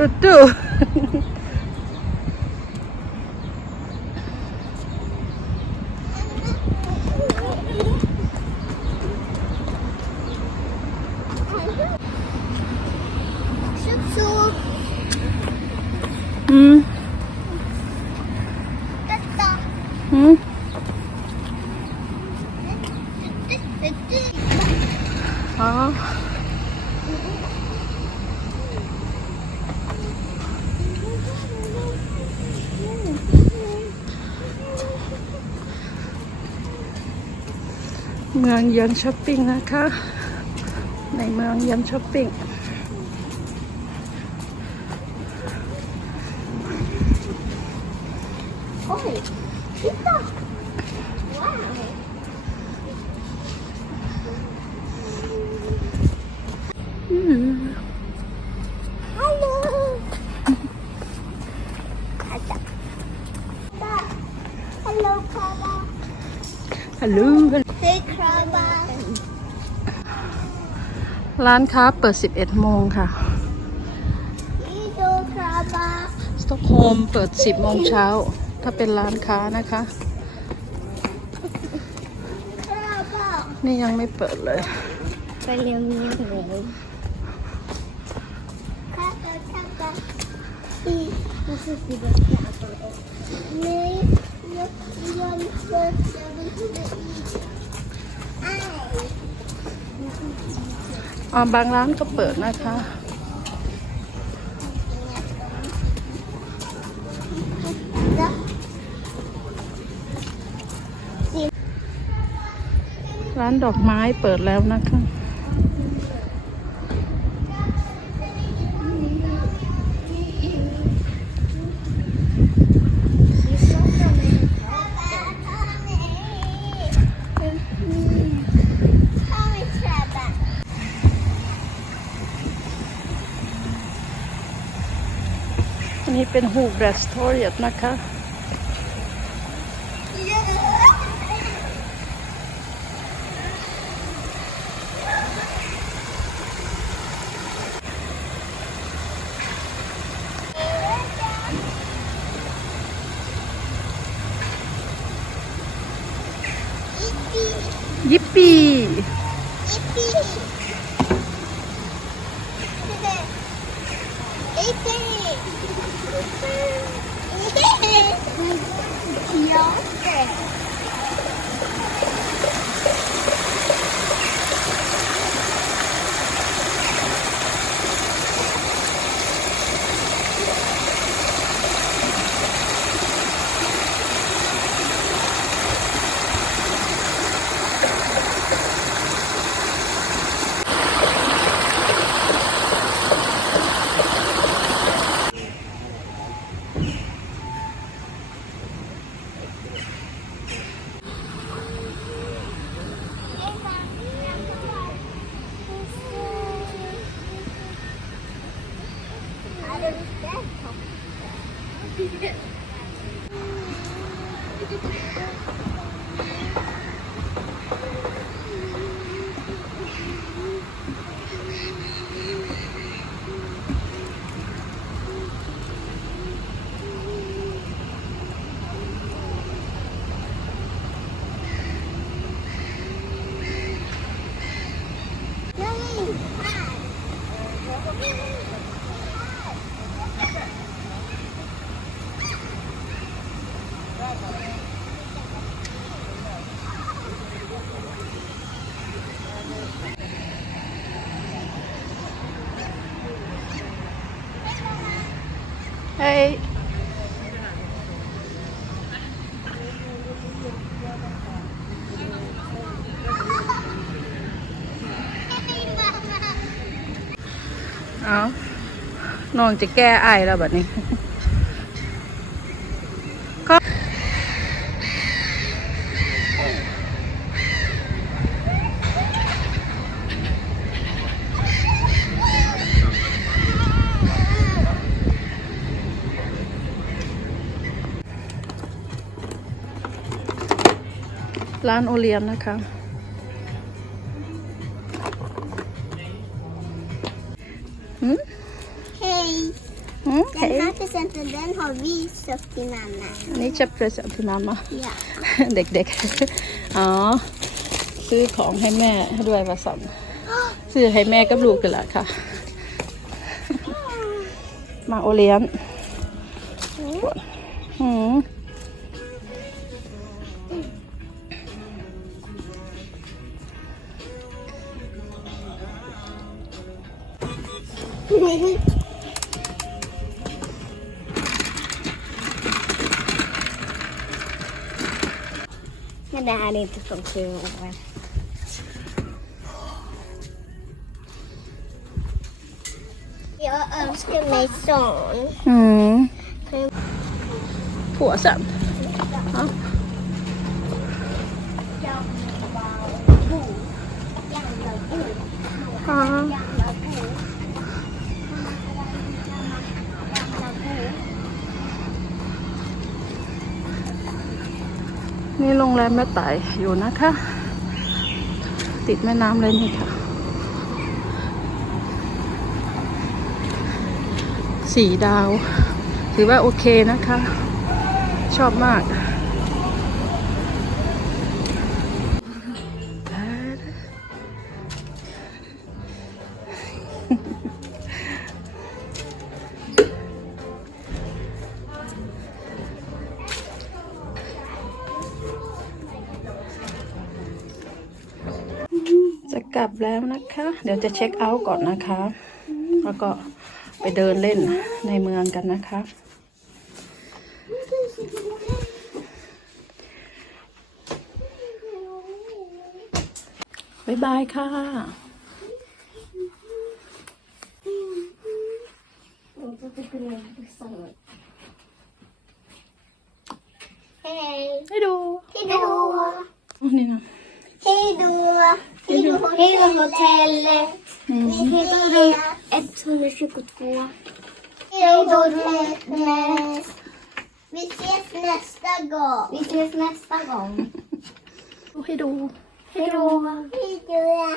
ตุ๊ตู ซุบซุบ อืม ตัดต่อ อืม ตึ๊ดตึ๊ดตึ๊ด อ๋อ เมืองเยันช้อปปิ้งนะคะ ในเมืองเยันช้อปปิ้งโอ้ยติ๊กต๊อกว้าวอืมฮัลโหลอาจา ร้านค้าเปิด 11 โมงค่ะ สต็อกโฮมเปิด 10 โมงเช้า ถ้าเป็นร้านค้านะคะ นี่ยังไม่เปิดเลย ไปเรียนมีหนูคาบาคาบาอีนี่คือสีแบบนี้นี่ยกยน บางร้านก็เปิดนะคะ ร้านดอกไม้เปิดแล้วนะคะ อันนี้เป็ นฮูแบรสโตเรียตนะคะ ยิปปี้ เฮ้ย เอาน้องจะแก้ไอแล้วแบบนี้ก็ร้านโอเลียนนะคะ presenten den har vi köpt till mamma. อันนี้จะเ r ร s e n t ที่มามา Ja. เด็กๆ อ๋อ ซื้อของให้แม่ด้วยวาสันซื้อให้แม่กับลูกกันละค่ะ มาโอเลียนอืม Men det här är inte från kuren. Jag önskar mig sån. Mm. Påsen? Ja. Ja. นี่โรงแรมแม่ไต่อยู่นะคะ ติดแม่น้ำเลยนี่ค่ะ สี่ดาว ถือว่าโอเคนะคะ ชอบมาก กลับแล้วนะคะ เดี๋ยวจะเช็คเอาท์ก่อนนะคะ แล้วก็ไปเดินเล่นในเมืองกันนะคะ บ๊ายบายค่ะ Hej. ให้ดู Hej då. นี่นะ Hela hotellet. Mm. Hela rum 122. Hej då Runes. Vi ses nästa gång. Vi ses nästa gång. Och hej då. Hej då. Hej då.